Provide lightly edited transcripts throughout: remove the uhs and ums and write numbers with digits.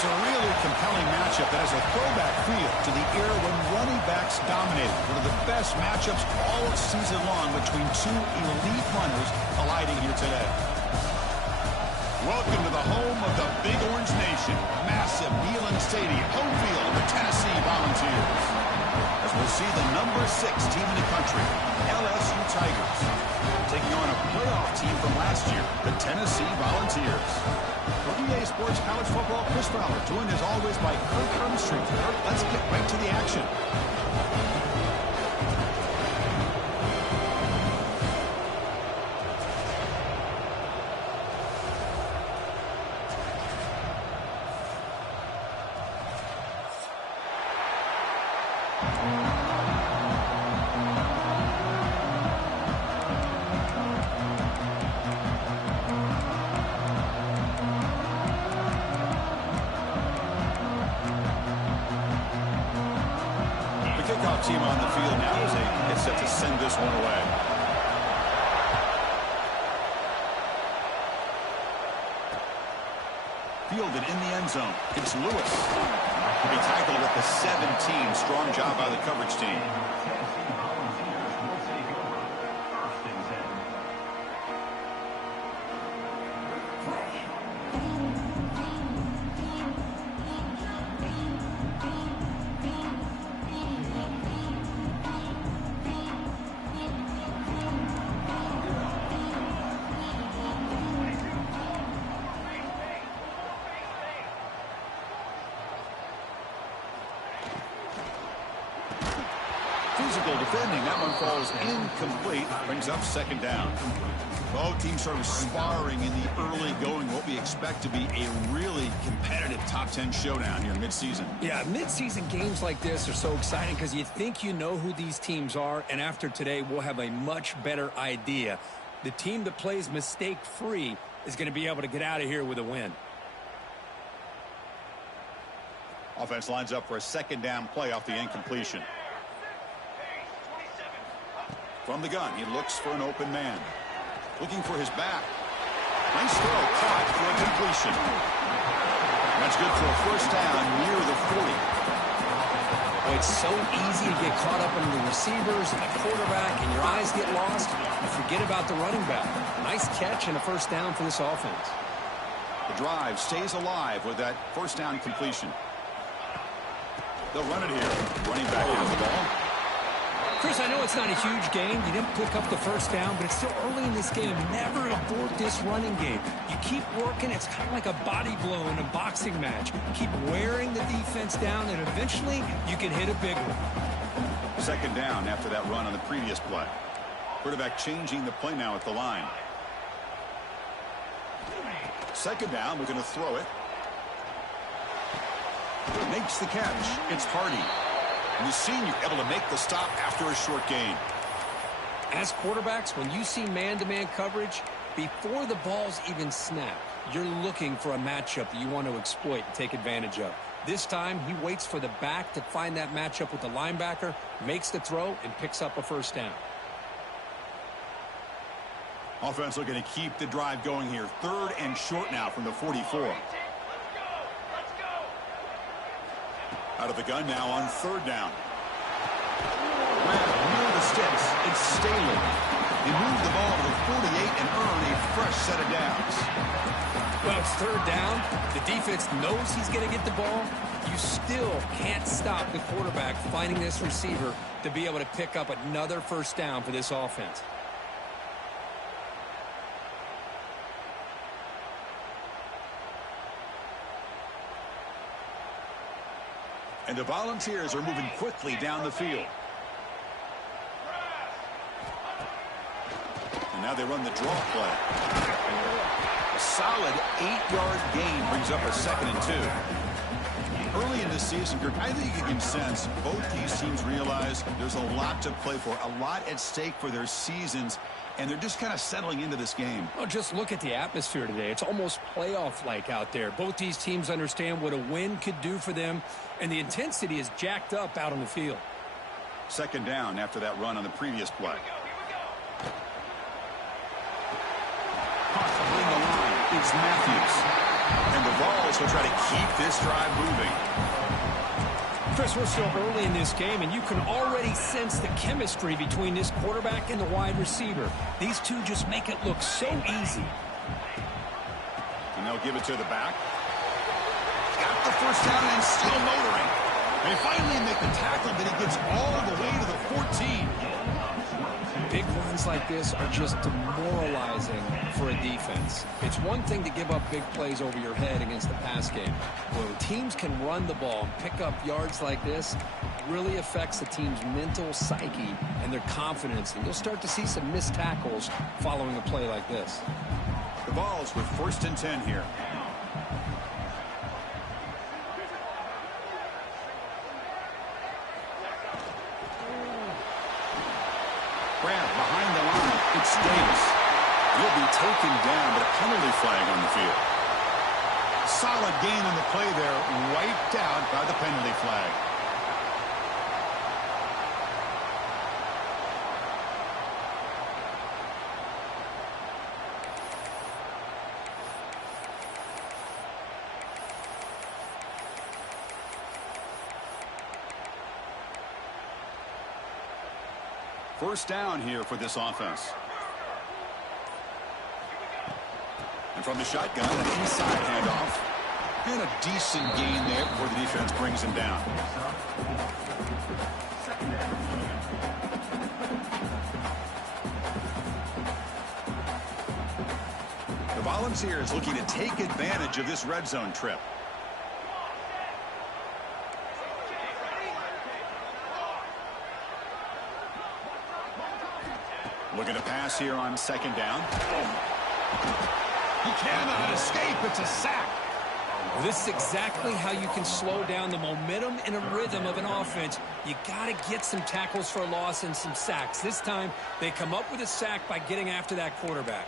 It's a really compelling matchup that has a throwback feel to the era when running backs dominated. One of the best matchups all season long between two elite runners colliding here today. Welcome to the home of the Big Orange Nation. Massive Neyland Stadium, home field of the Tennessee Volunteers. As we'll see the number 6 team in the country, LSU Tigers, taking on a playoff team from last year, the Tennessee Volunteers. For EA Sports College Football, Chris Fowler, joined as always by Kirk Armstrong. Kirk, let's get right to the action. Team on the field now as they get set to send this one away. Fielded in the end zone. It's Lewis. He tackled at the 17. Strong job by the coverage team. Physical defending. That one falls incomplete. Brings up second down. Both teams sort of sparring in the early going. What we expect to be a really competitive top 10 showdown here mid-season. Yeah, mid-season games like this are so exciting because you think you know who these teams are, and after today we'll have a much better idea. The team that plays mistake-free is going to be able to get out of here with a win. Offense lines up for a second down play off the incompletion. From the gun, he looks for an open man. Looking for his back. Nice throw, caught for a completion. That's good for a first down near the 40. Oh, it's so easy to get caught up in the receivers and the quarterback, and your eyes get lost. You forget about the running back. Nice catch and a first down for this offense. The drive stays alive with that first down completion. They'll run it here. Running back has the ball. Chris, I know it's not a huge game. You didn't pick up the first down, but it's still early in this game. Never abort this running game. You keep working. It's kind of like a body blow in a boxing match. Keep wearing the defense down, and eventually you can hit a big one. Second down after that run on the previous play. Quarterback changing the play now at the line. Second down, we're going to throw it. Makes the catch. It's Hardy. And the senior able to make the stop after a short gain. As quarterbacks, when you see man-to-man coverage, before the ball's even snapped, you're looking for a matchup that you want to exploit and take advantage of. This time, he waits for the back to find that matchup with the linebacker, makes the throw, and picks up a first down. Offense looking to keep the drive going here. Third and short now from the 44. Out of the gun now on third down. Well, near the sticks, it's Staley. They move the ball to the 48 and earn a fresh set of downs. Well, it's third down. The defense knows he's going to get the ball. You still can't stop the quarterback finding this receiver to be able to pick up another first down for this offense. And the Volunteers are moving quickly down the field. And now they run the draw play. A solid 8-yard gain brings up a 2nd and 2. Early in the season, Kirk, I think you can sense both these teams realize there's a lot to play for, a lot at stake for their seasons, and they're just kind of settling into this game. Well, just look at the atmosphere today. It's almost playoff-like out there. Both these teams understand what a win could do for them, and the intensity is jacked up out on the field. Second down after that run on the previous play. Possibly the line is Matthews. And the ball, so try to keep this drive moving. Chris, we're still early in this game, and you can already sense the chemistry between this quarterback and the wide receiver. These two just make it look so easy. And they'll give it to the back. Got the first down and still motoring. They finally make the tackle, but he gets all the way to the 14. Big runs like this are just demoralizing for a defense. It's one thing to give up big plays over your head against the pass game. When teams can run the ball and pick up yards like this, it really affects the team's mental psyche and their confidence. And you'll start to see some missed tackles following a play like this. The ball's with 1st and 10 here. Grant behind the line. It's Davis. He'll be taken down, but a penalty flag on the field. Solid gain on the play there, wiped out by the penalty flag. First down here for this offense. And from the shotgun, an inside handoff. And a decent gain there before the defense brings him down. The Volunteers looking to take advantage of this red zone trip. Looking to pass here on 2nd down. He cannot escape. It's a sack. Well, this is exactly how you can slow down the momentum and a rhythm of an offense. You got to get some tackles for a loss and some sacks. This time, they come up with a sack by getting after that quarterback.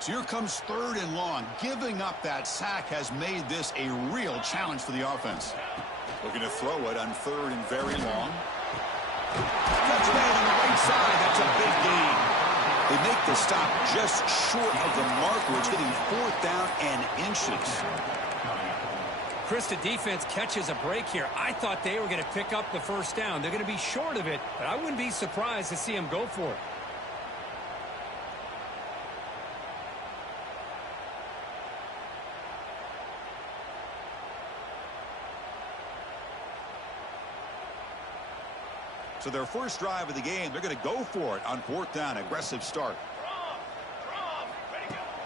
So here comes 3rd and long. Giving up that sack has made this a real challenge for the offense. Looking to throw it on 3rd and very long. Touchdown on the right side. That's a big gain. They make the stop just short of the marker. It's getting 4th down and inches. Chris, the defense catches a break here. I thought they were going to pick up the first down. They're going to be short of it, but I wouldn't be surprised to see them go for it. So their first drive of the game, they're going to go for it on 4th down. Aggressive start.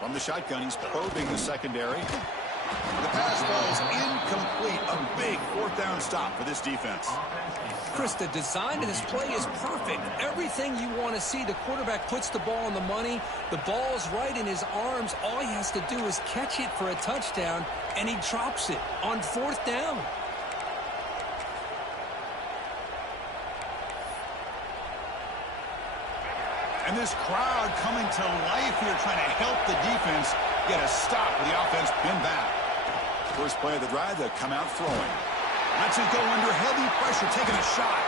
From the shotgun, he's probing the secondary. The pass ball's incomplete. A big 4th down stop for this defense. Chris, the design of this play is perfect. Everything you want to see. The quarterback puts the ball on the money. The ball's right in his arms. All he has to do is catch it for a touchdown, and he drops it on 4th down. And this crowd coming to life here, trying to help the defense get a stop with the offense pinned back. First play of the drive, they'll come out throwing. Lets it go under heavy pressure, taking a shot.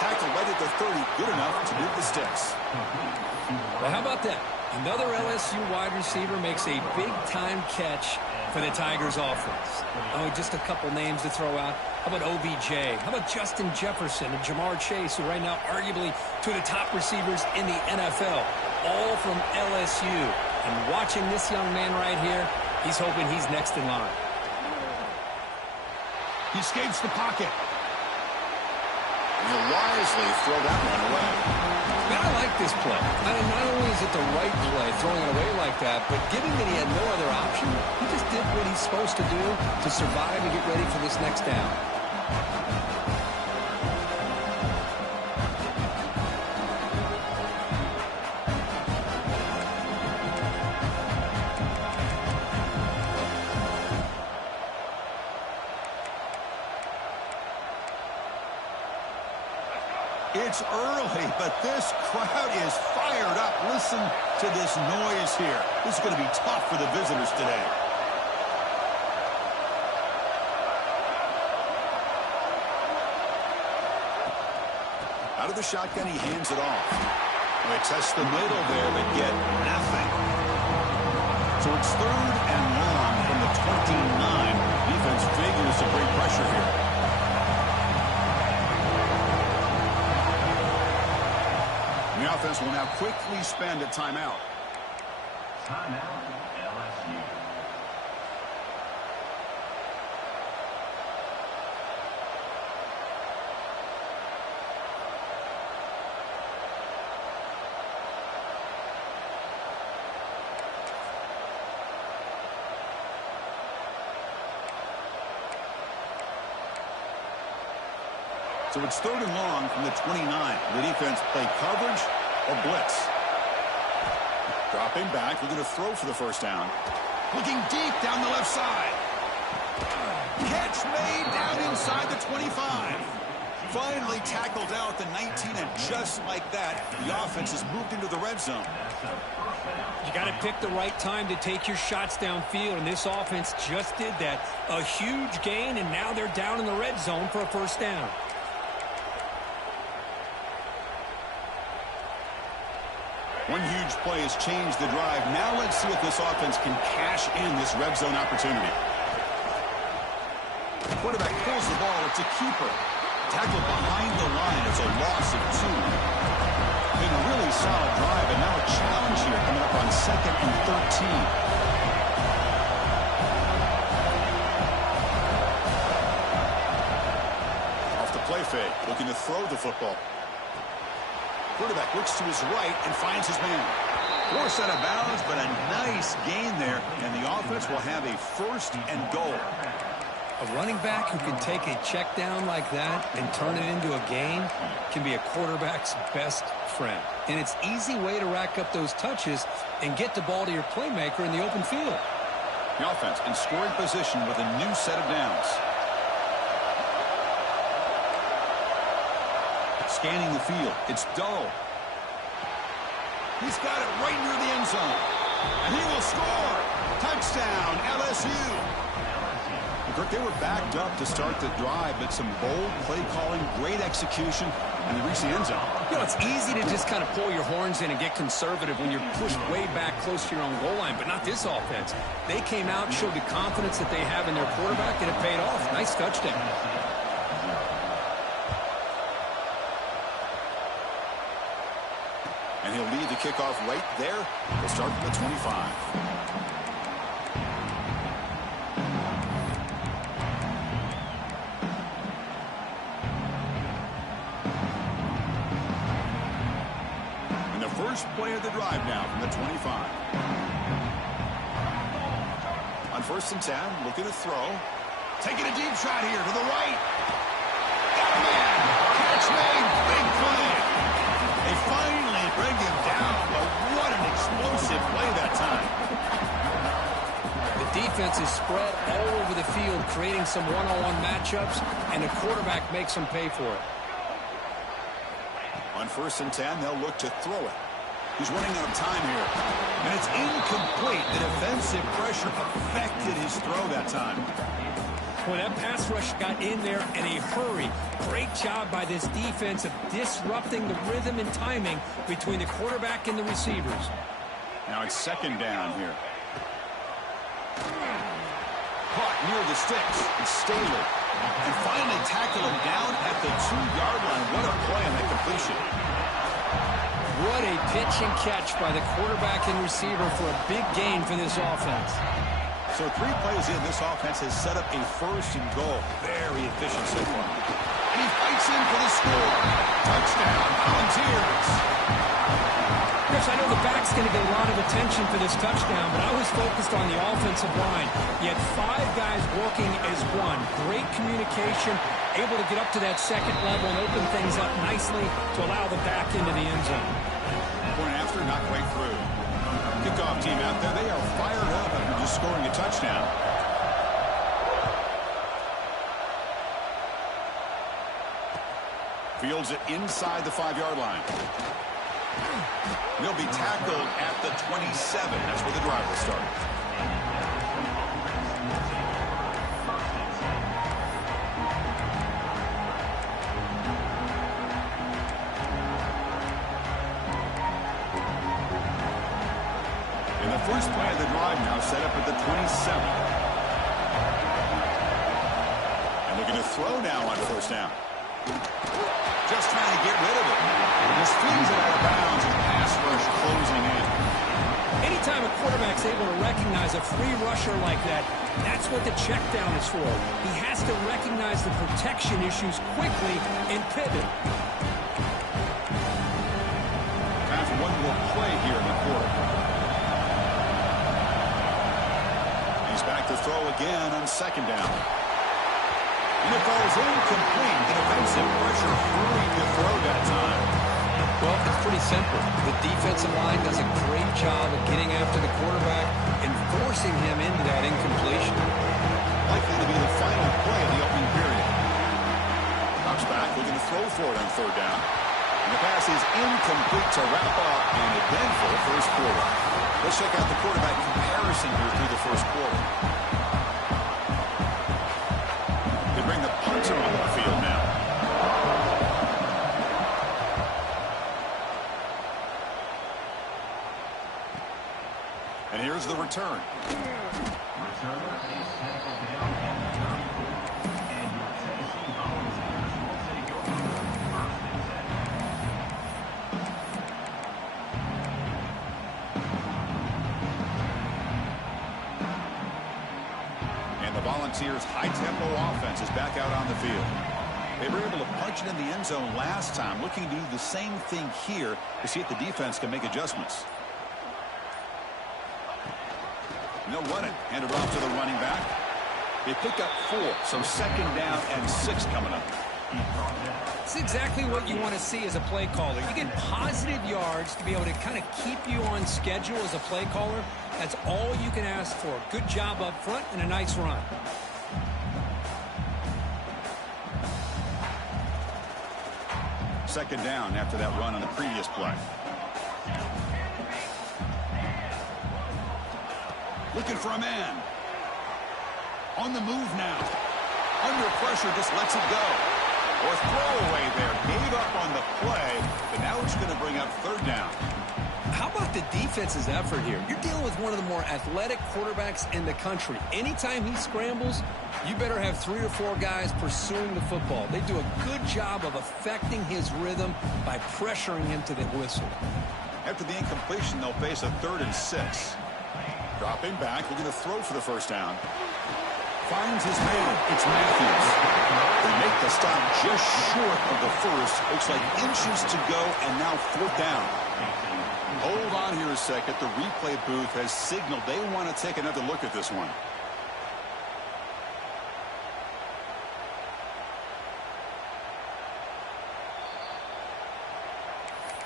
Tackled right at the 30, good enough to move the sticks. Well, how about that? Another LSU wide receiver makes a big-time catch for the Tigers offense. Oh, just a couple names to throw out. How about OBJ? How about Justin Jefferson and Jamar Chase, who right now arguably two of the top receivers in the NFL, all from LSU. And watching this young man right here, he's hoping he's next in line. He escapes the pocket. And he'll wisely throw that one away. Man, I like this play. Not only is it the right play, throwing it away like that, but given that he had no other option, he just did what he's supposed to do to survive and get ready for this next down. It's early, but this crowd is fired up. Listen to this noise here. This is going to be tough for the visitors today. Out of the shotgun, he hands it off. They test the middle there, but get nothing. So it's 3rd and long from the 29. Defense figures to bring pressure here. The offense will now quickly spend a timeout. Timeout, LSU. So it's 3rd and long from the 29. The defense play coverage or blitz. Dropping back, looking to throw for the first down. Looking deep down the left side. Catch made down inside the 25. Finally tackled out the 19, and just like that, the offense has moved into the red zone. You got to pick the right time to take your shots downfield, and this offense just did that. A huge gain, and now they're down in the red zone for a first down. One huge play has changed the drive. Now let's see if this offense can cash in this red zone opportunity. Quarterback pulls the ball. It's a keeper. Tackled behind the line. It's a loss of 2. Been a really solid drive, and now a challenge here coming up on 2nd and 13. Off the play fake, looking to throw the football. Quarterback looks to his right and finds his man. Forced out of bounds, but a nice gain there, and the offense will have a 1st and goal. A running back who can take a check down like that and turn it into a gain can be a quarterback's best friend. And it's an easy way to rack up those touches and get the ball to your playmaker in the open field. The offense in scoring position with a new set of downs. Scanning the field. It's Doe. He's got it right near the end zone. And he will score. Touchdown, LSU. Kirk, they were backed up to start the drive, but some bold play calling, great execution, and they reached the end zone. You know, it's easy to just kind of pull your horns in and get conservative when you're pushed way back close to your own goal line, but not this offense. They came out and showed the confidence that they have in their quarterback, and it paid off. Nice touchdown. And he'll lead the kickoff right there. We'll start from the 25. And the first play of the drive now from the 25. On 1st and 10, looking to throw. Taking a deep shot here to the right. Got a man. Catch made. Big play. They finally bring him down, but what an explosive play that time. The defense is spread all over the field, creating some one-on-one matchups, and the quarterback makes them pay for it. On 1st and 10, they'll look to throw it. He's running out of time here. And it's incomplete. The defensive pressure affected his throw that time. Well, that pass rush got in there in a hurry. Great job by this defense of disrupting the rhythm and timing between the quarterback and the receivers. Now it's 2nd down here. Caught near the sticks. It's Staley. And finally tackle him down at the 2-yard line. What a play on that completion. What a pitch and catch by the quarterback and receiver for a big gain for this offense. So 3 plays in, this offense has set up a 1st and goal. Very efficient so far. And he fights in for the score. Touchdown, Volunteers. Chris, I know the back's going to get a lot of attention for this touchdown, but I was focused on the offensive line. You had 5 guys working as one. Great communication, able to get up to that 2nd level and open things up nicely to allow the back into the end zone. Point after, not quite through. Kickoff team out there, they are fired up after just scoring a touchdown. Fields it inside the 5-yard line. They'll be tackled at the 27. That's where the drive will start. And the first play of the drive now set up at the 27. And looking to throw now on first down. Just trying to get rid of it. Just flings it out of bounds and pass rush closing in. Anytime a quarterback's able to recognize a free rusher like that, that's what the check down is for. He has to recognize the protection issues quickly and pivot. Time for one more play here in the quarter. He's back to throw again on second down. And it falls incomplete. The defensive pressure hurried to throw that time. Well, it's pretty simple. The defensive line does a great job of getting after the quarterback and forcing him into that incompletion. Likely to be the final play of the opening period. Comes back, looking to throw for it on third down. And the pass is incomplete to wrap up an eventful first quarter. Let's check out the quarterback comparison here through the first quarter. They bring the punter onto the field now. And here's the return. Returner is tackled down at the 34. And your Tennessee Volunteers will take over first and 10. And the Volunteers' high-tempo offense is back out on the field. They were able to punch it in the end zone last time, looking to do the same thing here to see if the defense can make adjustments. No running. Hand it off to the running back. They pick up 4, so second down and 6 coming up. It's exactly what you want to see as a play caller. You get positive yards to be able to kind of keep you on schedule as a play caller. That's all you can ask for. Good job up front and a nice run. Second down after that run on the previous play. Looking for a man. On the move now. Under pressure, just lets it go. Or throwaway there. Gave up on the play, but now it's going to bring up third down. How about the defense's effort here? You're dealing with one of the more athletic quarterbacks in the country. Anytime he scrambles, you better have 3 or 4 guys pursuing the football. They do a good job of affecting his rhythm by pressuring him to the whistle. After the incompletion, they'll face a 3rd and 6. Dropping back, looking to throw for the first down. Finds his man. It's Matthews. They make the stop just short of the first. Looks like inches to go, and now 4th down. Hold on here a second. The replay booth has signaled they want to take another look at this one.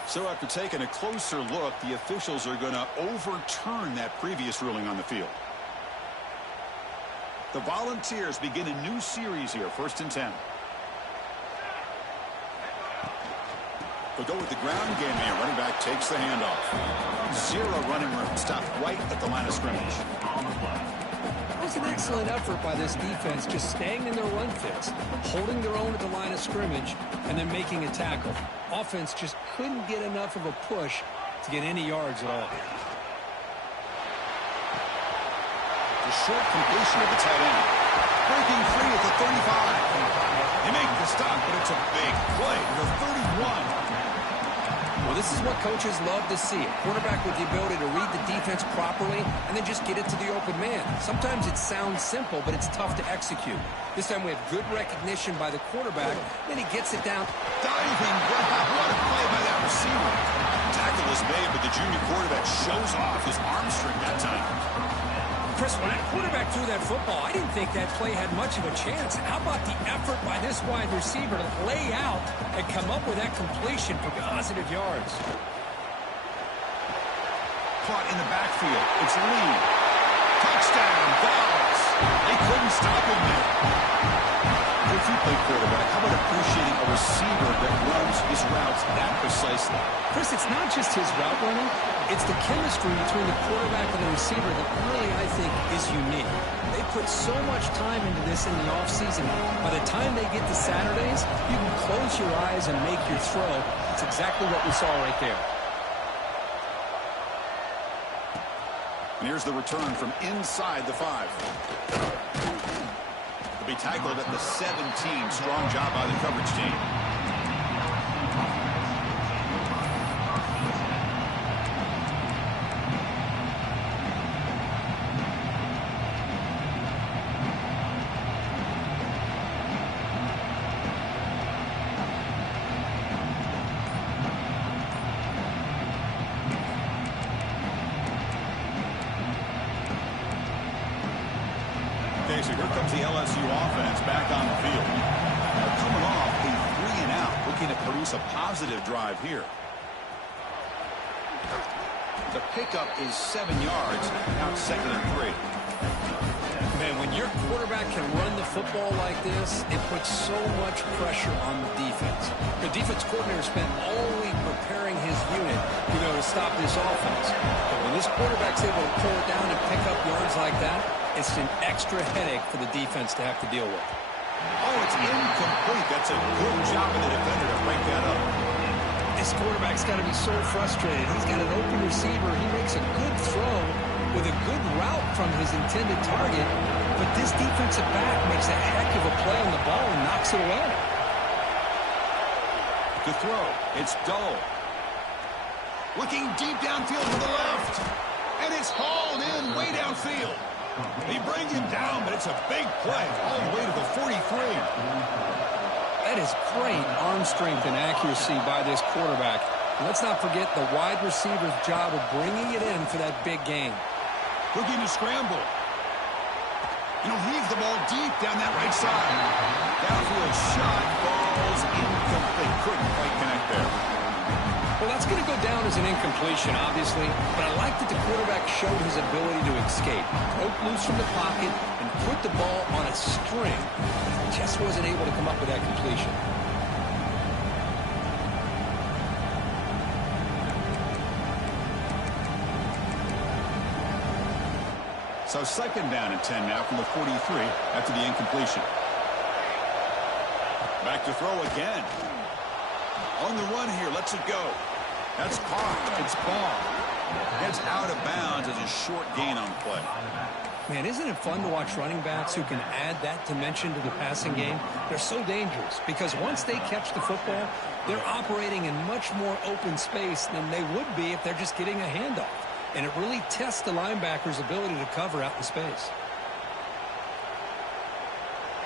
So after taking a closer look, the officials are going to overturn that previous ruling on the field. The Volunteers begin a new series here, 1st and 10. They'll go with the ground game here. Running back takes the handoff. 0 running room. Stopped right at the line of scrimmage. That was an excellent effort by this defense, just staying in their run fits, holding their own at the line of scrimmage, and then making a tackle. Offense just couldn't get enough of a push to get any yards at all. The short completion of the tight end. Breaking free at the 35. They make the stop, but it's a big play to the 31. Well, this is what coaches love to see. A quarterback with the ability to read the defense properly and then just get it to the open man. Sometimes it sounds simple, but it's tough to execute. This time we have good recognition by the quarterback. Then he gets it down. Diving grab. What a play by that receiver. Tackle is made, but the junior quarterback shows off his arm strength that time. Chris, when that quarterback threw that football, I didn't think that play had much of a chance. How about the effort by this wide receiver to lay out and come up with that completion for positive yards? Caught in the backfield. It's Lee. Touchdown, Vols. They couldn't stop him there. If you play quarterback, how about appreciating a receiver that runs his routes that precisely? Chris, it's not just his route running. It's the chemistry between the quarterback and the receiver that really, I think, is unique. They put so much time into this in the offseason. By the time they get to Saturdays, you can close your eyes and make your throw. It's exactly what we saw right there. And here's the return from inside the 5. He'll be tackled at the 17. Strong job by the coverage team. So here comes the LSU offense back on the field. Now coming off a 3-and-out, looking to produce a positive drive here. The pickup is 7 yards, out 2nd and 3. Man, when your quarterback can run the football like this, it puts so much pressure on the defense. The defense coordinator spent all week preparing his unit, to stop this offense. But when this quarterback's able to pull it down and pick up yards like that, it's an extra headache for the defense to have to deal with. Oh, it's incomplete. That's a good job of the defender to break that up. This quarterback's got to be so frustrated. He's got an open receiver. He makes a good throw with a good route from his intended target, but this defensive back makes a heck of a play on the ball and knocks it away. The throw. It's Dull. Looking deep downfield to the left. And it's hauled in way downfield. They bring him down, but it's a big play all the way to the 43. That is great arm strength and accuracy by this quarterback. And let's not forget the wide receiver's job of bringing it in for that big game. Looking to scramble. Heave the ball deep down that right side. Downfield shot, falls incomplete. Couldn't quite connect there. Well, that's going to go down as an incompletion, obviously, but I like that the quarterback showed his ability to escape, broke loose from the pocket, and put the ball on a string. Just wasn't able to come up with that completion. So 2nd down and 10 now from the 43 after the incompletion. Back to throw again. On the run here, lets it go. That's caught. It's ball. It's out of bounds as a short gain on play. Man, isn't it fun to watch running backs who can add that dimension to the passing game? They're so dangerous because once they catch the football, they're operating in much more open space than they would be if they're just getting a handoff. And it really tests the linebacker's ability to cover out in space.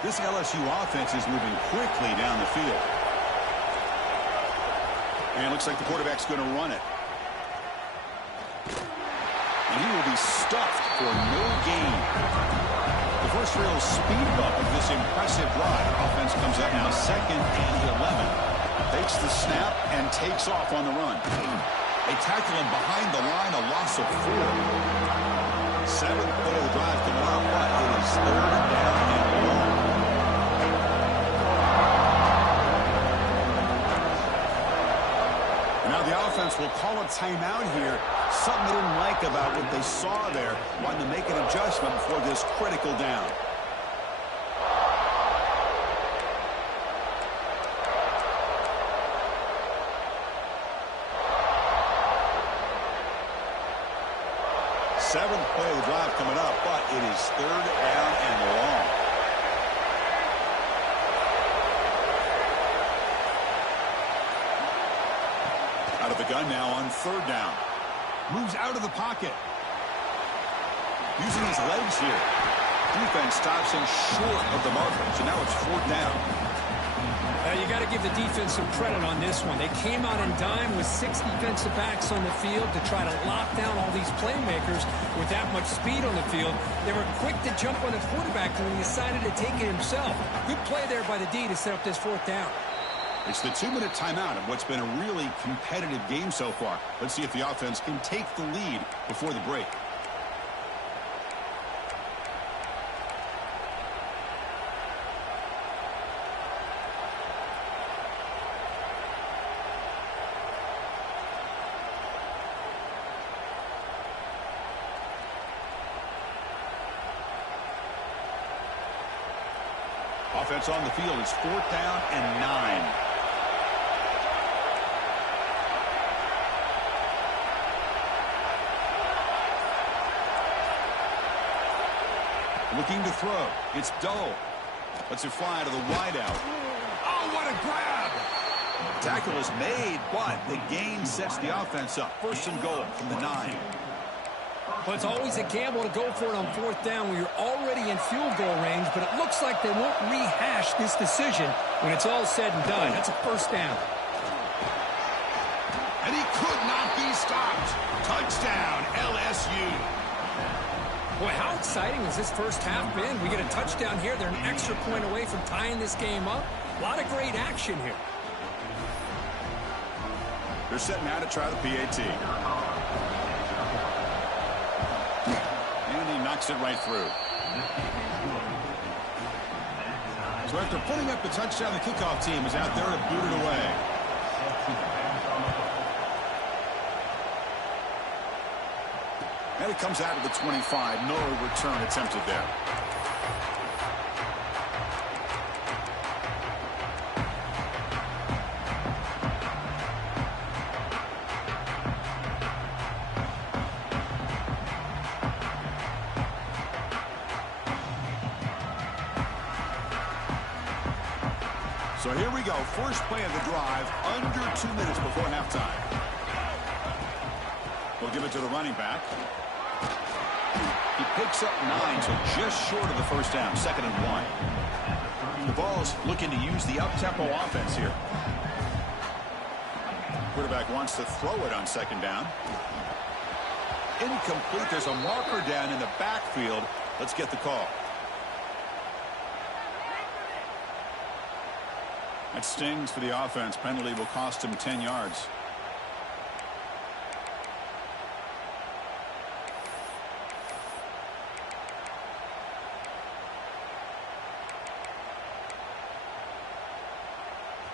This LSU offense is moving quickly down the field. And it looks like the quarterback's going to run it. And he will be stuffed for no gain. The first real speed bump of this impressive drive. Offense comes up now 2nd and 11. Takes the snap and takes off on the run. They tackle him behind the line, a loss of 4. 7th play of the drive coming up, but it is 3rd down and long. Now the offense will call a timeout here. Something they didn't like about what they saw there. Wanting to make an adjustment before this critical down. Seventh play of the drive coming up, but it is 3rd down and long. Out of the gun now on 3rd down. Moves out of the pocket. Using his legs here. Defense stops him short of the marker. So now it's 4th down. You got to give the defense some credit on this one. They came out in dime with 6 defensive backs on the field to try to lock down all these playmakers with that much speed on the field. They were quick to jump on the quarterback when he decided to take it himself. Good play there by the D to set up this 4th down. It's the 2-minute timeout of what's been a really competitive game so far. Let's see if the offense can take the lead before the break. Offense on the field. It's 4th down and 9. Looking to throw. It's Dull. Lets it fly to the wideout. Oh, what a grab! Tackle is made, but the gain sets the offense up. First and goal from the 9. Well, it's always a gamble to go for it on 4th down when you're already in field goal range, but it looks like they won't rehash this decision when it's all said and done. That's a first down. And he could not be stopped. Touchdown, LSU. Boy, how exciting has this first half been? We get a touchdown here. They're an extra point away from tying this game up. A lot of great action here. They're setting out to try the PAT. And he knocks it right through. So after putting up the touchdown, the kickoff team is out there to boot it away. And it comes out of the 25. No return attempted there. So here we go. First play of the drive, under 2 minutes before halftime. We'll give it to the running back. He picks up 9, so just short of the first down, 2nd and 1. The Vols looking to use the up-tempo offense here. Quarterback wants to throw it on 2nd down. Incomplete. There's a marker down in the backfield. Let's get the call. That stings for the offense. Penalty will cost him 10 yards.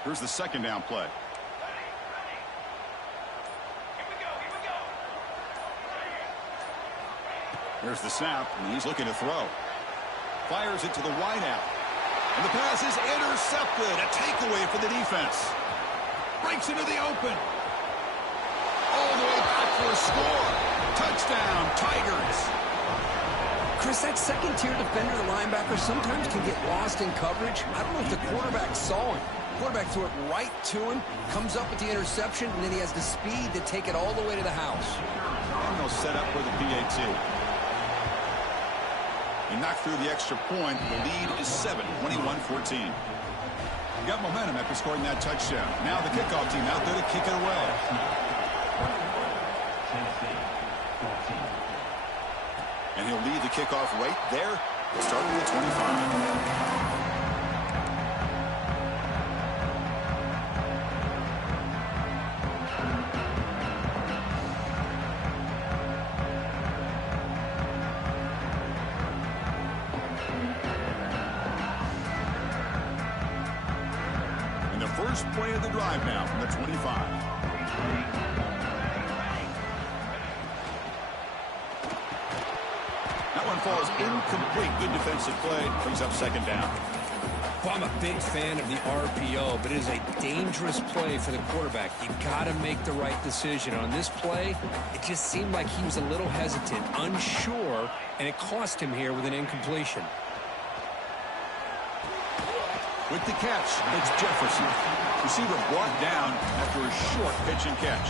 Here's the 2nd down play. There's the snap, and he's looking to throw. Fires it to the wideout. And the pass is intercepted. A takeaway for the defense. Breaks into the open. All the way back for a score. Touchdown, Tigers. Chris, that second-tier defender, the linebacker, sometimes can get lost in coverage. I don't know if the quarterback saw him. Quarterback threw it right to him, comes up with the interception, and then he has the speed to take it all the way to the house. And they'll set up for the PAT. He knocked through the extra point. The lead is 7, 21-14. Got momentum after scoring that touchdown. Now the kickoff team out there to kick it away. And he'll lead the kickoff right there. Starting at 25. First play of the drive now from the 25. That one falls incomplete. Good defensive play. Brings up 2nd down. Well, I'm a big fan of the RPO, but it is a dangerous play for the quarterback. You've got to make the right decision. On this play, it just seemed like he was a little hesitant, unsure, and it cost him here with an incompletion. With the catch, it's Jefferson. Receiver brought down after a short pitch and catch.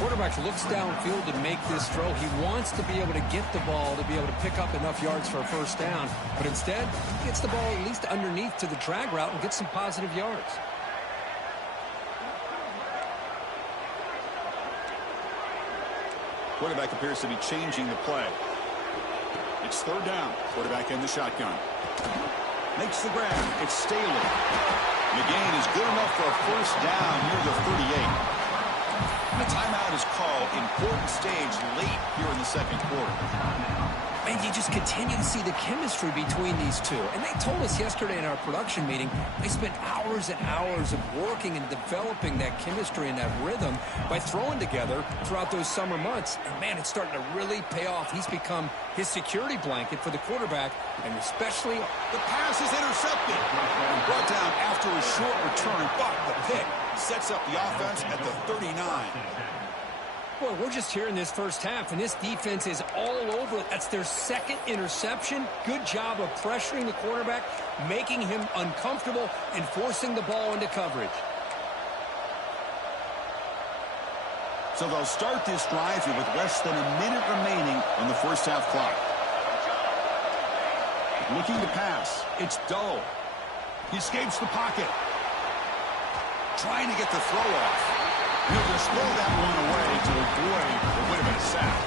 Quarterback looks downfield to make this throw. He wants to be able to get the ball to be able to pick up enough yards for a first down, but instead, he gets the ball at least underneath to the drag route and gets some positive yards. Quarterback appears to be changing the play. It's 3rd down. Quarterback in the shotgun. Makes the grab. It's Staley. The gain is good enough for a first down near the 38. And a timeout is called. Important stage late here in the 2nd quarter. And you just continue to see the chemistry between these two. And they told us yesterday in our production meeting, they spent hours and hours of working and developing that chemistry and that rhythm by throwing together throughout those summer months. And, man, it's starting to really pay off. He's become his security blanket for the quarterback, and especially the pass is intercepted. Brought down after a short return, but the pick sets up the offense at the 39. Boy, Boy, we're just here in this first half, and this defense is all over it. That's their second interception. Good job of pressuring the quarterback, making him uncomfortable, and forcing the ball into coverage. So they'll start this drive here with less than a minute remaining on the first half clock. Looking to pass. It's Doe. He escapes the pocket. Trying to get the throw off. He'll just throw that one away to avoid the win of a sack.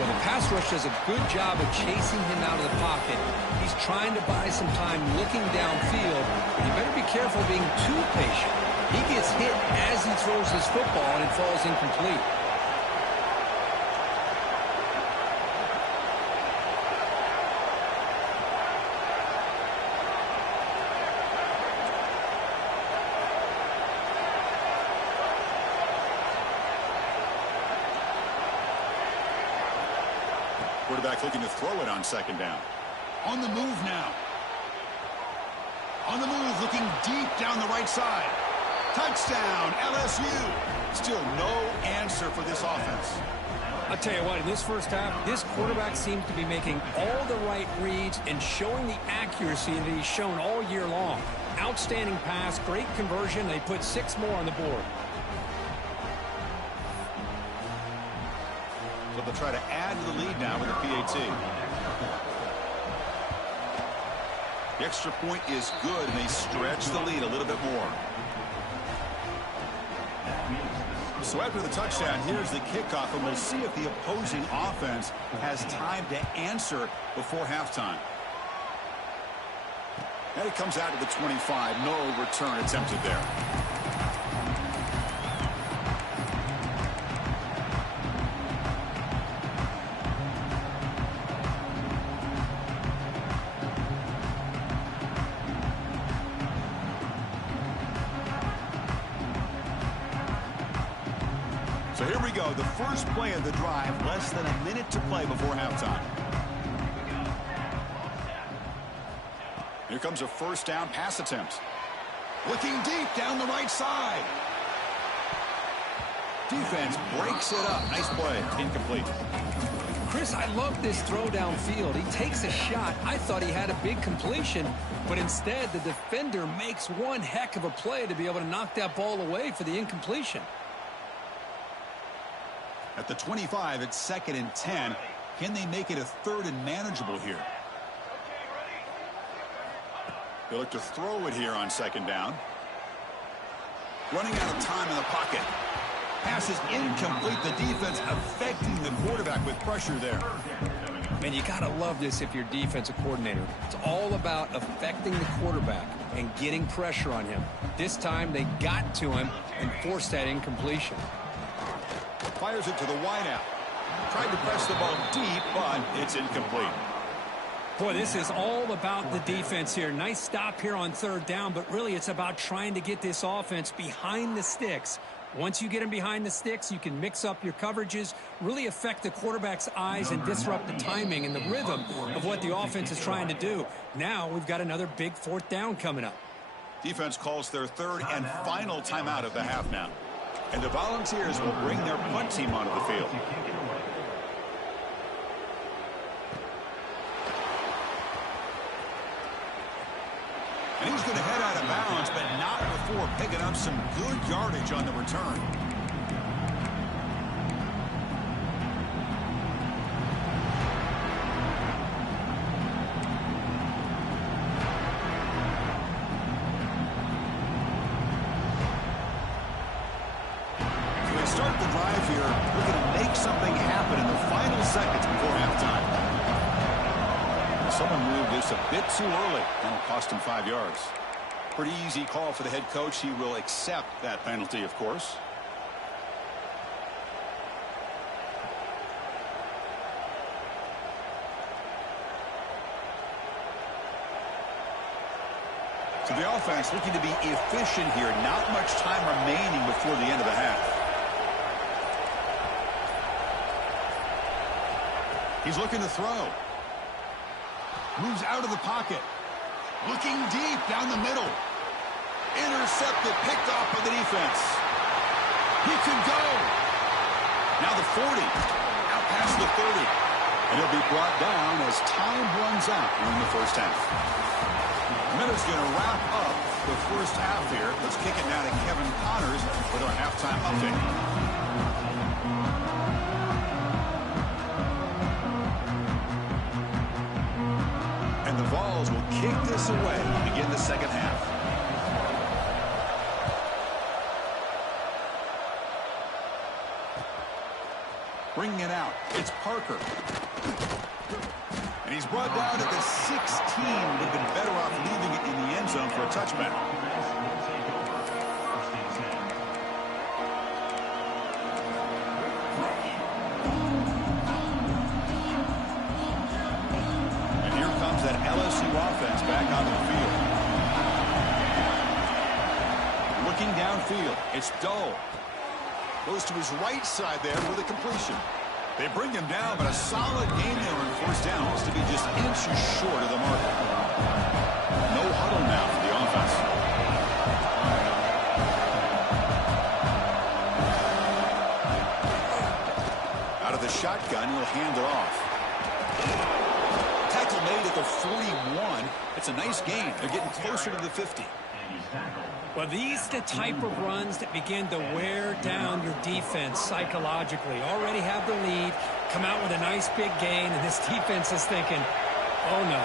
Well, the pass rush does a good job of chasing him out of the pocket. He's trying to buy some time looking downfield. You better be careful being too patient. He gets hit as he throws his football, and it falls incomplete. Quarterback looking to throw it on second down. On the move now. On the move, looking deep down the right side. Touchdown, LSU. Still no answer for this offense. I'll tell you what, in this first half, this quarterback seems to be making all the right reads and showing the accuracy that he's shown all year long. Outstanding pass, great conversion. They put 6 more on the board. So they'll try to add to the lead now with a PAT. The extra point is good, and they stretch the lead a little bit more. So after the touchdown, here's the kickoff, and we'll see if the opposing offense has time to answer before halftime. And it comes out to the 25. No return attempted there. So here we go, the first play of the drive, less than a minute to play before halftime. Here comes a first down pass attempt. Looking deep down the right side. Defense breaks it up. Nice play. Incomplete. Chris, I love this throw downfield. He takes a shot. I thought he had a big completion, but instead the defender makes one heck of a play to be able to knock that ball away for the incompletion. At the 25, it's 2nd and 10. Can they make it a 3rd and manageable here? They look to throw it here on 2nd down. Running out of time in the pocket. Pass is incomplete. The defense affecting the quarterback with pressure there. Man, you got to love this if you're defensive coordinator. It's all about affecting the quarterback and getting pressure on him. This time they got to him and forced that incompletion. Fires it to the wideout. Tried to press the ball deep, but it's incomplete. Boy, this is all about the defense here. Nice stop here on 3rd down, but really it's about trying to get this offense behind the sticks. Once you get them behind the sticks, you can mix up your coverages, really affect the quarterback's eyes and disrupt the timing and the rhythm of what the offense is trying to do. Now we've got another big 4th down coming up. Defense calls their 3rd and final timeout of the half now. And the Volunteers will bring their punt team onto the field. And he's going to head out of bounds, but not before picking up some good yardage on the return. Start the drive here, looking to make something happen in the final seconds before halftime. Someone moved this a bit too early, and it'll cost him 5 yards. Pretty easy call for the head coach. He will accept that penalty, of course. So the offense looking to be efficient here. Not much time remaining before the end of the half. He's looking to throw. Moves out of the pocket. Looking deep down the middle. Intercepted, picked off by the defense. He can go. Now the 40, out past the 30. And he'll be brought down as time runs out in the first half. Miller's going to wrap up the first half here. Let's kick it now to Kevin Connors with our halftime update. And the Vols will kick this away to begin the second half. Bringing it out, it's Parker. And he's brought down at the 16. Would have been better off leaving it in the end zone for a touchback. And here comes that LSU offense back onto the field. Looking downfield, it's Dull. Goes to his right side there with a completion. They bring him down, but a solid game there on first down. Has to be just inches short of the mark. No huddle now for the offense. Out of the shotgun, he'll hand it off. Tackle made at the 41. It's a nice gain. They're getting closer to the 50. Well, these are the type of runs that begin to wear down your defense psychologically. Already have the lead, come out with a nice big gain, and this defense is thinking, oh no,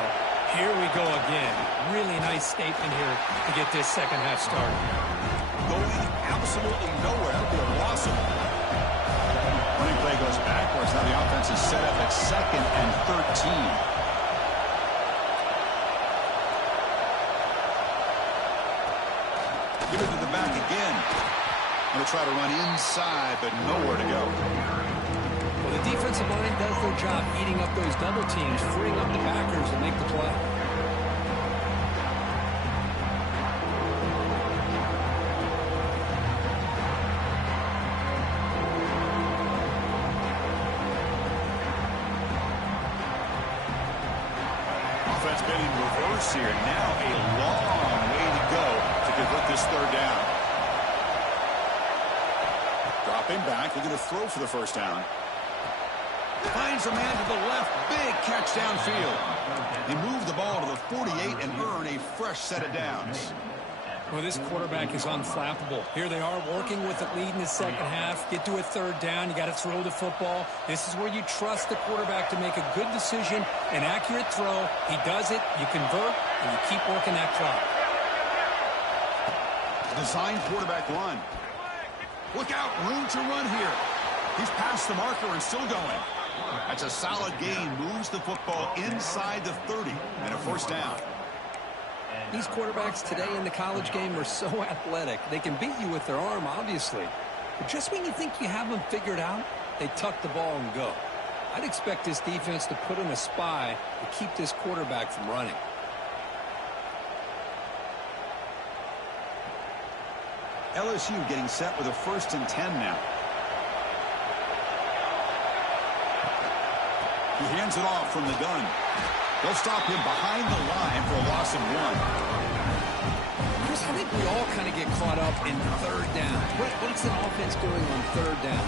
here we go again. Really nice statement here to get this second half started. Going absolutely nowhere. That'll be a loss of it. Running play goes backwards. Now the offense is set up at 2nd and 13. Give it to the back again. Going to try to run inside, but nowhere to go. Well, the defensive line does their job eating up those double teams, freeing up the backers to make the play. Offense been in reverse here. Now a long way to go to convert this third down. Dropping back, looking to throw for the first down. Finds a man to the left. Big catch downfield. They move the ball to the 48 and earn a fresh set of downs. Well, this quarterback is unflappable. Here they are working with the lead in the second half. Get to a third down. You got to throw the football. This is where you trust the quarterback to make a good decision, an accurate throw. He does it, you convert, and you keep working that clock. Design quarterback run. Look out, room to run here. He's past the marker and still going. That's a solid gain. Moves the football inside the 30 and a first down. These quarterbacks today in the college game are so athletic. They can beat you with their arm, obviously. But just when you think you have them figured out, they tuck the ball and go. I'd expect this defense to put in a spy to keep this quarterback from running. LSU getting set with a 1st and 10 now. He hands it off from the gun. They'll stop him behind the line for a loss of 1. Chris, I think we all kind of get caught up in third down. What's an offense doing on third down?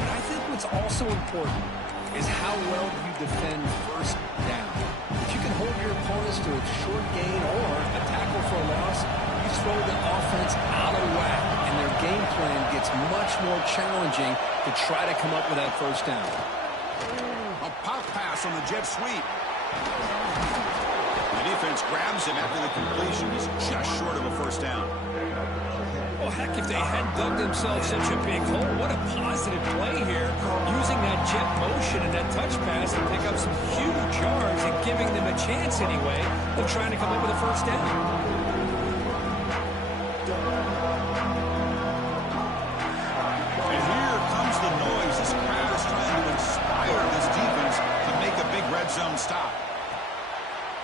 But I think what's also important is how well you defend first down. If you can hold your opponents to a short gain or a tackle for a loss, you throw the offense out of whack, and their game plan gets much more challenging to try to come up with that first down. A pop pass on the jet sweep. The defense grabs him after the completion. He's just short of a first down. Well, heck, if they hadn't dug themselves such a big hole, what a positive play here. Using that jet motion and that touch pass to pick up some huge yards and giving them a chance anyway of trying to come up with a first down. And here comes the noise. This crowd is trying to inspire this defense to make a big red zone stop.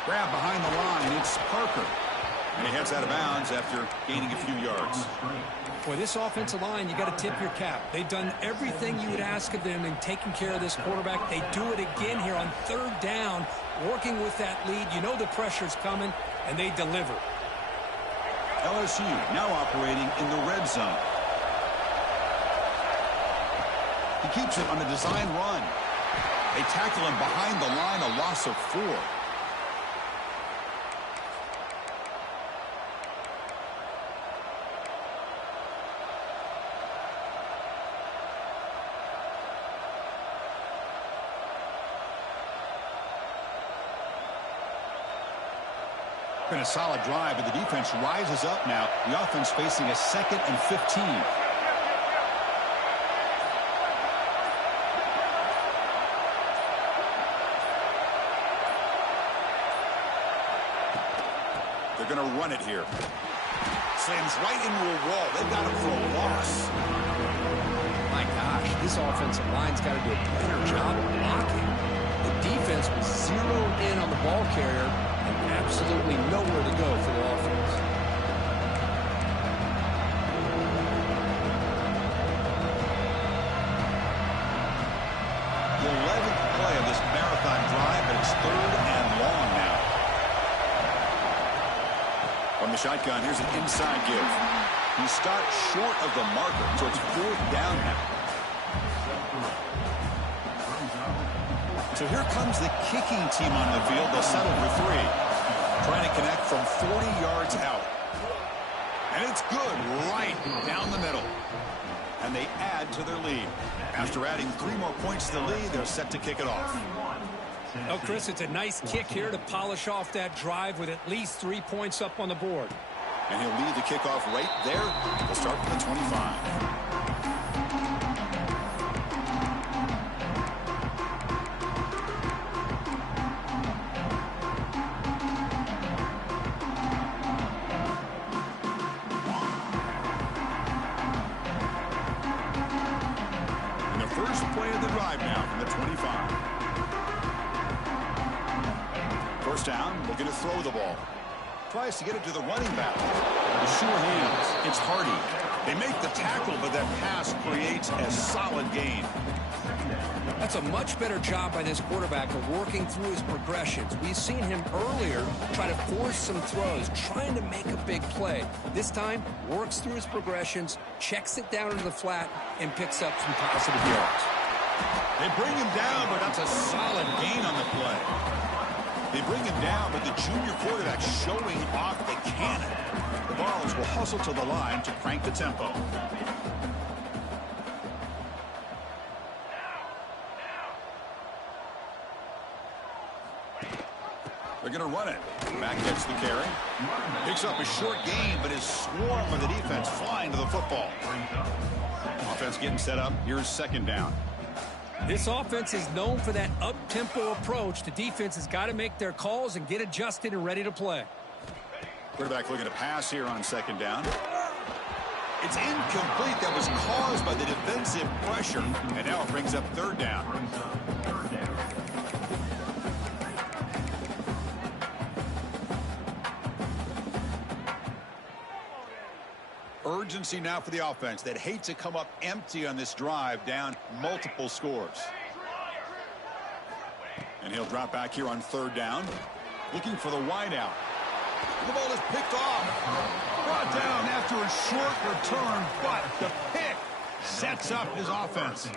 Grab behind the line. It's Parker. And he heads out of bounds after gaining a few yards. Boy, this offensive line, you got to tip your cap. They've done everything you would ask of them in taking care of this quarterback. They do it again here on third down, working with that lead. You know the pressure's coming, and they deliver. LSU now operating in the red zone. He keeps it on a design run. They tackle him behind the line, a loss of 4. Been a solid drive, but the defense rises up now. The offense facing a 2nd and 15. They're going to run it here. Slams right into a wall. They've got him for a loss. My gosh, this offensive line's got to do a better job of blocking. The defense was zeroed in on the ball carrier and absolutely nowhere to go for the offense. The 11th play of this marathon drive, but it's 3rd and long now. From the shotgun, here's an inside give. He stopped short of the marker, so it's 4th down now. So here comes the kicking team on the field. They'll settle for 3. Trying to connect from 40 yards out. And it's good right down the middle. And they add to their lead. After adding 3 more points to the lead, they're set to kick it off. Oh, Chris, it's a nice kick here to polish off that drive with at least 3 points up on the board. And he'll lead the kickoff right there. We'll start from the 25. First play of the drive now from the 25. First down, looking to throw the ball. Tries to get it to the running back. The sure hands. It's Hardy. They make the tackle, but that pass creates a solid gain. That's a much better job by this quarterback of working through his progressions. We've seen him earlier try to force some throws, trying to make a big play. This time, works through his progressions, checks it down into the flat, and picks up some positive yards. They bring him down, but that's a solid gain on the play. They bring him down, but the junior quarterback showing off the cannon. The Vols will hustle to the line to crank the tempo. They're going to run it. Back gets the carry. Picks up a short gain, but is swarmed by the defense flying to the football. Offense getting set up. Here's 2nd down. This offense is known for that up-tempo approach. The defense has got to make their calls and get adjusted and ready to play. Quarterback looking to pass here on 2nd down. It's incomplete. That was caused by the defensive pressure. And now it brings up 3rd down. Urgency now for the offense that hate to come up empty on this drive, down multiple scores. And he'll drop back here on 3rd down, looking for the wideout. The ball is picked off, brought down after a short return, but the pick sets up his offense.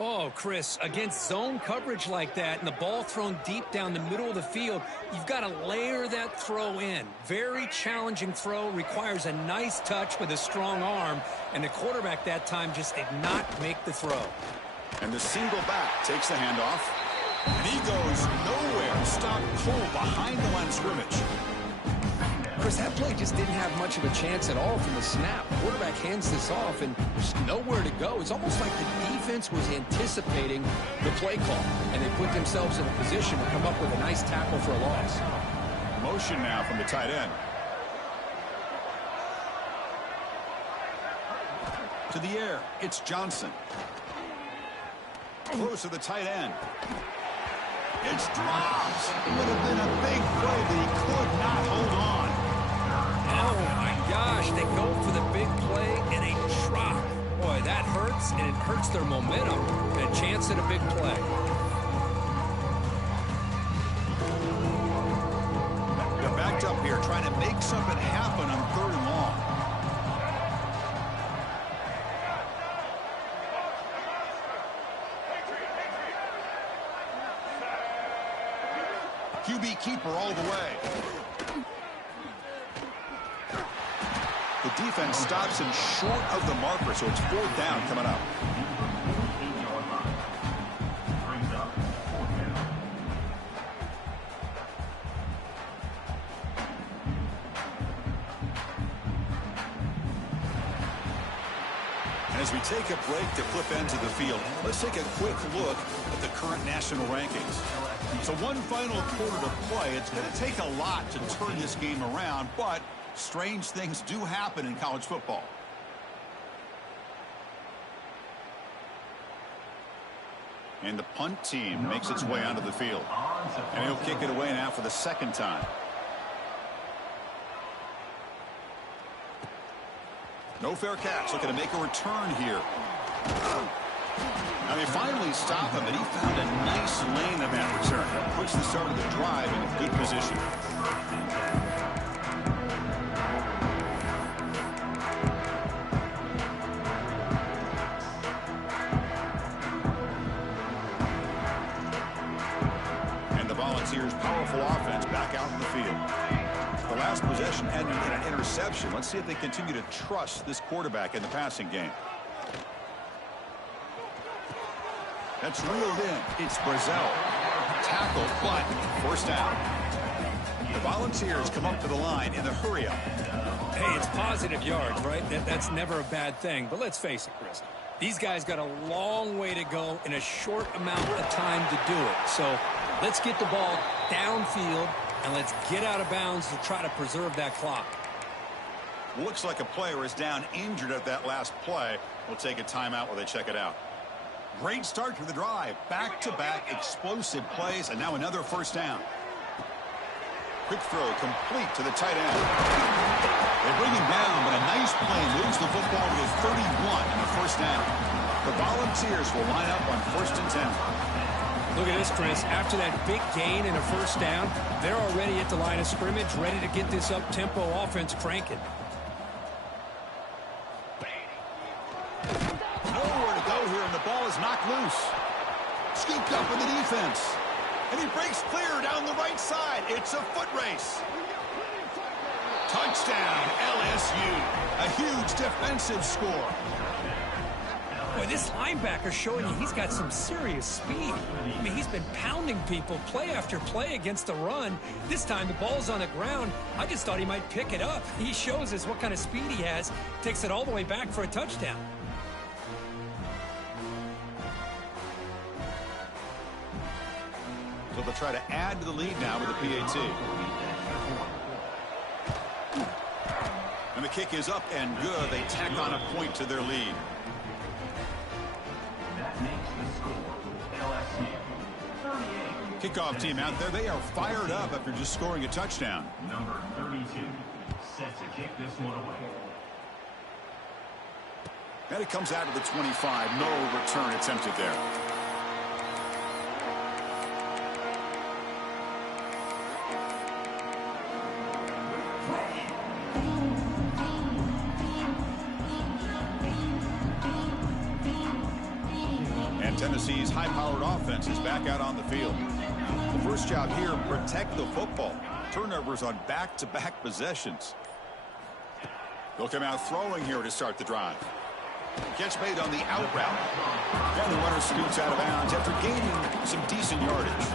Oh, Chris, against zone coverage like that and the ball thrown deep down the middle of the field, you've got to layer that throw in. Very challenging throw, requires a nice touch with a strong arm, and the quarterback that time just did not make the throw. And the single back takes the handoff, and he goes nowhere. Stop cold behind the line of scrimmage. Chris, that play just didn't have much of a chance at all from the snap. The quarterback hands this off, and there's nowhere to go. It's almost like the defense was anticipating the play call, and they put themselves in a position to come up with a nice tackle for a loss. Motion now from the tight end. To the air, it's Johnson. Close to the tight end. It's dropped. It would have been a big play, but he could not hold on. Oh, my gosh. They go for the big play, and a drop. Boy, that hurts, and it hurts their momentum. And a chance at a big play. They're backed up here, trying to make something happen on 3rd and long. QB keeper all the way. The defense stops him short of the marker, so it's 4th down coming up. As we take a break to flip ends of the field, let's take a quick look at the current national rankings. So one final quarter to play. It's going to take a lot to turn this game around, but strange things do happen in college football. And the punt team makes its way onto the field. And he'll kick it away now for the 2nd time. No fair catch. Looking to make a return here. Now they finally stop him, and he found a nice lane in that return. That puts the start of the drive in a good position. And the Volunteers' powerful offense back out in the field. The last possession ended in an interception. Let's see if they continue to trust this quarterback in the passing game. That's reeled in. It's Brazil. Tackle, but 1st down. The Volunteers come up to the line in the hurry-up. Hey, it's positive yards, right? That's never a bad thing. But let's face it, Chris. These guys got a long way to go in a short amount of time to do it. So let's get the ball downfield, and let's get out of bounds to try to preserve that clock. Looks like a player is down injured at that last play. We'll take a timeout while they check it out. Great start to the drive. Back-to-back explosive plays, and now another 1st down. Quick throw complete to the tight end. They bring him down, but a nice play moves the football to the 31 and a 1st down. The Volunteers will line up on 1st and 10. Look at this, Chris. After that big gain and a 1st down, they're already at the line of scrimmage, ready to get this up-tempo offense cranking. Nowhere to go here, and the ball is knocked loose. Scooped up in the defense. And he breaks clear down the right side. It's a foot race. Touchdown, LSU. A huge defensive score. Boy, this linebacker's showing you he's got some serious speed. I mean, he's been pounding people play after play against the run. This time the ball's on the ground. I just thought he might pick it up. He shows us what kind of speed he has. Takes it all the way back for a touchdown. So they'll try to add to the lead now with the PAT. And the kick is up and good. They tack on a point to their lead. That makes the score LSU 38. Kickoff team out there. They are fired up after just scoring a touchdown. Number 32 set to kick this one away. And it comes out of the 25. No return attempted there. Tennessee's high-powered offense is back out on the field. The first job here, protect the football. Turnovers on back-to-back possessions. They'll come out throwing here to start the drive. Catch made on the out route. And the runner scoots out of bounds after gaining some decent yardage.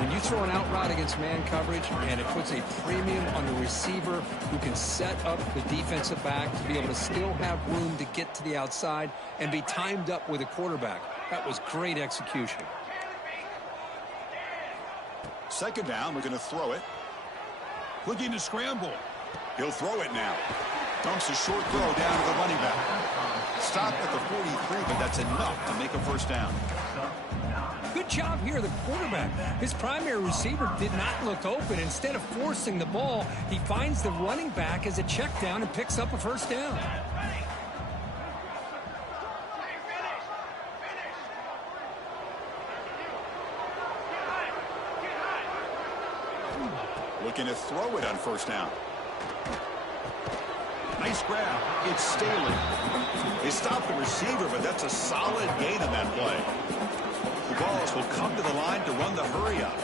When you throw an out route against man coverage, and it puts a premium on the receiver who can set up the defensive back to be able to still have room to get to the outside and be timed up with a quarterback. That was great execution. 2nd down, we're going to throw it. Looking to scramble. He'll throw it now. Dumps a short throw down to the running back. Stop at the 43, but that's enough to make a 1st down. Good job here, the quarterback. His primary receiver did not look open. Instead of forcing the ball, he finds the running back as a check down and picks up a 1st down. Looking to throw it on 1st down. Nice grab. It's Staley. They stopped the receiver, but that's a solid gain on that play. The Vols will come to the line to run the hurry-up.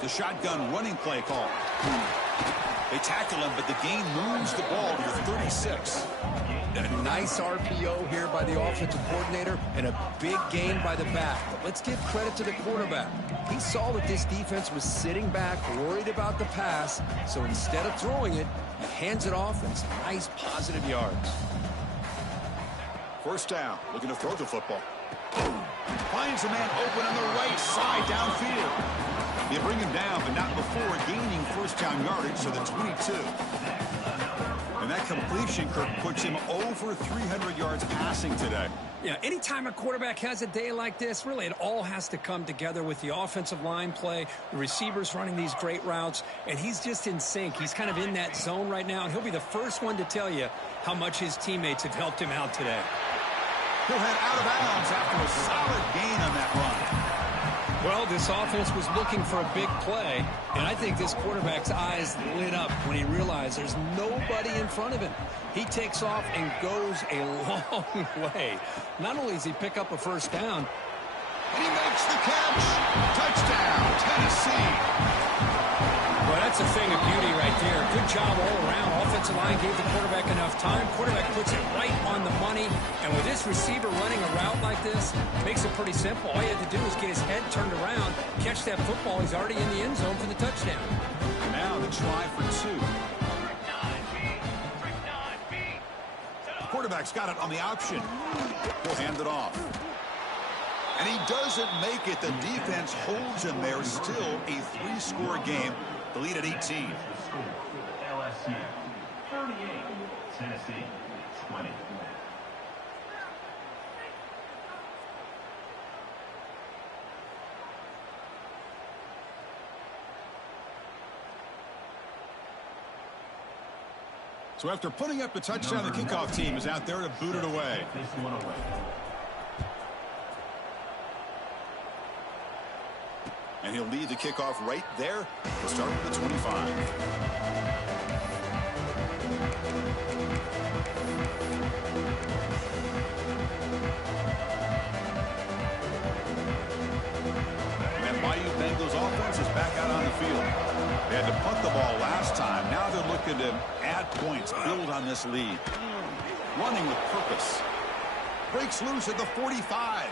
The shotgun running play call. They tackle him, but the gain moves the ball to the 36. A nice RPO here by the offensive coordinator and a big gain by the back. But let's give credit to the quarterback. He saw that this defense was sitting back, worried about the pass, so instead of throwing it, he hands it off and some nice positive yards. First down, looking to throw the football. Finds a man open on the right side downfield. They bring him down, but not before gaining first down yardage, so the 22. And that completion, Kirk, puts him over 300 yards passing today. Yeah, anytime a quarterback has a day like this, really it all has to come together with the offensive line play, the receivers running these great routes, and he's just in sync. He's kind of in that zone right now, and he'll be the first one to tell you how much his teammates have helped him out today. He'll head out of bounds after a solid gain on that run. Well, this offense was looking for a big play, and I think this quarterback's eyes lit up when he realized there's nobody in front of him. He takes off and goes a long way. Not only does he pick up a first down, and he makes the catch. Touchdown, Tennessee. Well, that's a thing of beauty right there. Good job all around. Offensive line gave the quarterback enough time. Quarterback puts it right on the money. And with this receiver running a route like this, makes it pretty simple. All you had to do was get his head turned around, catch that football. He's already in the end zone for the touchdown. Now the try for two. The quarterback's got it on the option. He'll hand it off. And he doesn't make it. The defense holds him there. Still a 3-score game. The lead at 18. LSU 38, Tennessee 20. So after putting up the touchdown, the kickoff team is out there to boot it away. And he'll lead the kickoff right there. We'll start with the 25. And that Bayou Bengals offense is back out on the field. They had to punt the ball last time. Now they're looking to add points, build on this lead. Running with purpose. Breaks loose at the 45.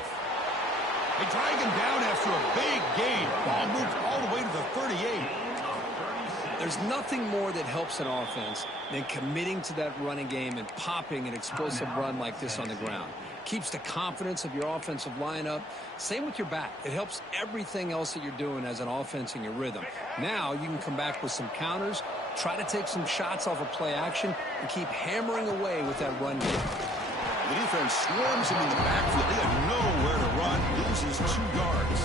They drag him down after a big gain. Ball moves all the way to the 38. There's nothing more that helps an offense than committing to that running game and popping an explosive run like this on the ground. Keeps the confidence of your offensive line up. Same with your back. It helps everything else that you're doing as an offense in your rhythm. Now you can come back with some counters, try to take some shots off of play action, and keep hammering away with that run game. The defense swarms him in the backfield. They have nowhere to run. Loses 2 yards.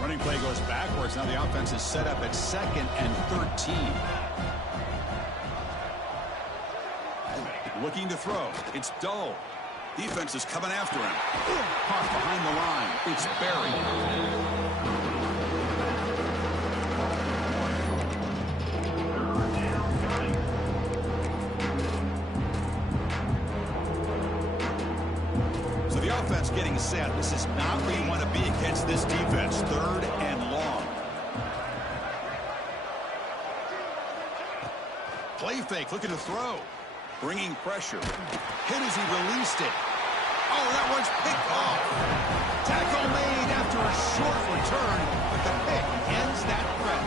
Running play goes backwards. Now the offense is set up at 2nd and 13. Looking to throw. It's Dull. Defense is coming after him. Caught behind the line. It's Barry. So the offense getting set. This is not where you want to be against this defense. 3rd and long. Play fake. Looking to throw. Bringing pressure. Hit as he released it. Oh, that one's picked off. Tackle made after a short return, but the pick ends that threat.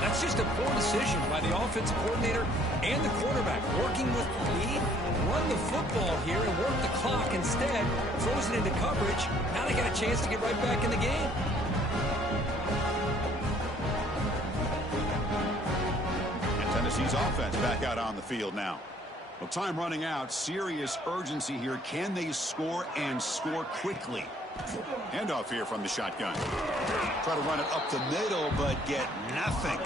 That's just a poor decision by the offensive coordinator and the quarterback. Working with the lead, run the football here and work the clock instead. Throws it into coverage. Now they got a chance to get right back in the game. Tennessee's offense back out on the field now. Well, time running out. Serious urgency here. Can they score and score quickly? Handoff here from the shotgun. Try to run it up the middle, but get nothing.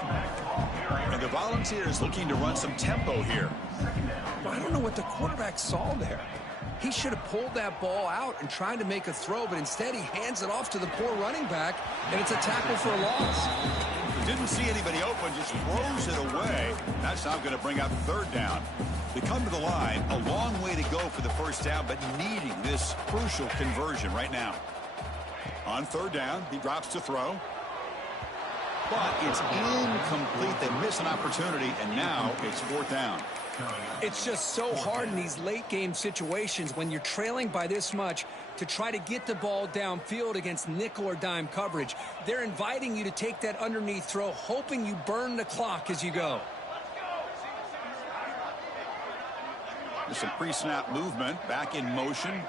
And the Volunteers looking to run some tempo here. I don't know what the quarterback saw there. He should have pulled that ball out and tried to make a throw, but instead he hands it off to the poor running back, and it's a tackle for a loss. Didn't see anybody open, just throws it away. That's now going to bring up third down. They come to the line, a long way to go for the first down, but needing this crucial conversion right now. On third down, he drops to throw. But it's incomplete. They miss an opportunity, and now it's fourth down. It's just so hard in these late-game situations when you're trailing by this much to try to get the ball downfield against nickel or dime coverage. They're inviting you to take that underneath throw, hoping you burn the clock as you go. There's some pre-snap movement, back in motion.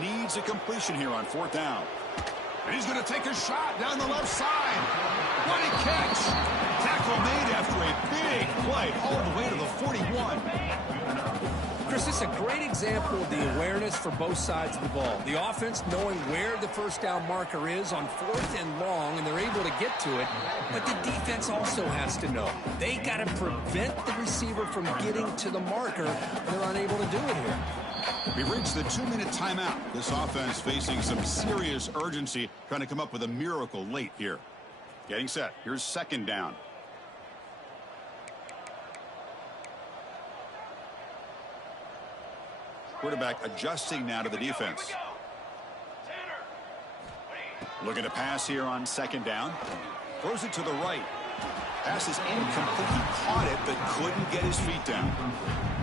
Needs a completion here on fourth down. And he's going to take a shot down the left side. What a catch. Tackle made after a big play all the way to the 41. Chris, this is a great example of the awareness for both sides of the ball. The offense knowing where the first down marker is on fourth and long, and they're able to get to it. But the defense also has to know. They got to prevent the receiver from getting to the marker. They're unable to do it here. We've reached the 2-minute timeout. This offense facing some serious urgency, trying to come up with a miracle late here. Getting set. Here's second down. Quarterback adjusting now to the defense. Looking to pass here on second down. Throws it to the right. Pass is incomplete. He caught it, but couldn't get his feet down.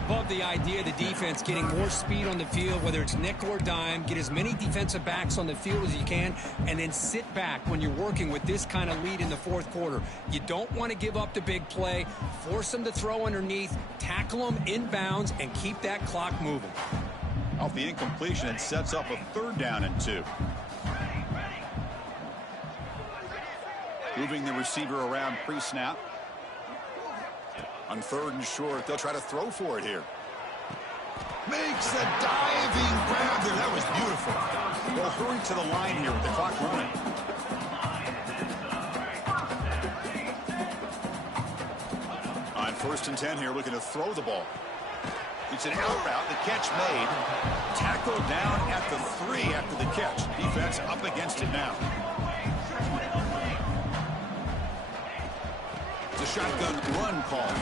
Love the idea of the defense getting more speed on the field, whether it's nickel or dime. Get as many defensive backs on the field as you can, and then sit back when you're working with this kind of lead in the fourth quarter. You don't want to give up the big play. Force them to throw underneath, tackle them inbounds, and keep that clock moving. Off the incompletion, it sets up a third down and 2. Moving the receiver around pre-snap. On third and short, they'll try to throw for it here. Makes the diving grab there. That was beautiful. They'll hurry to the line here with the clock running. On first and 10 here, looking to throw the ball. It's an out route. The catch made. Tackled down at the 3 after the catch. Defense up against it now. It's a shotgun run call.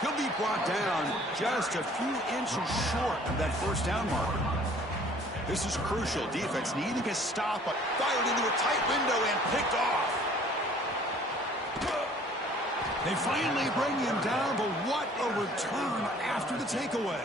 He'll be brought down just a few inches short of that first down marker. This is crucial. Defense needing a stop, but fired into a tight window and picked off. They finally bring him down, but what a return after the takeaway.